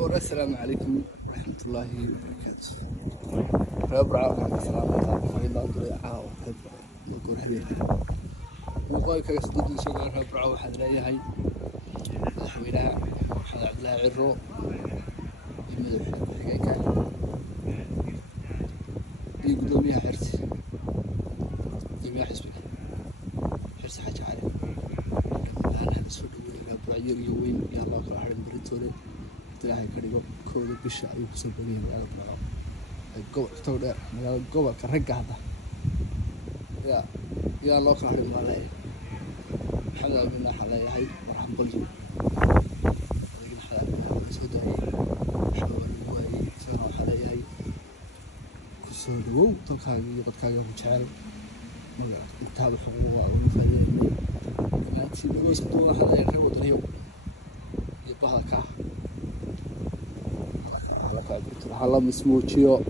السلام عليكم ورحمة الله وبركاته. ربع السلام عليكم إلا ضيعة وحب نقول حبيبي نقول كاستوديو سوق ربع واحد رأيه مدحوينها محمد عبد الله عرو مدح حقيقة يقدميها حرتي جميع حسبك حرتي حاجة عليه أنا هذا سود ربع يومين يا الله كل أحد بريتوري ilaahay ka dhigo kooda bisha ayuu ku soo bogay magaalada Burco ay gobolka Togdheer magaalada gobolka ragga hadda yaa loo kala xiray malay xagaa bina xaleeyahay warxan qolyo adina xagaa soo daayay xawaan waayay sana xaleeyahay ku soo dhawow dalkaaga iyo dadkaaga ku jecel magaalada intaaba xuquuq waa ugu faa'iideeyay maanta goos ku waa xaleeyahay wadaniyo iyo bahalka على مسموتشيو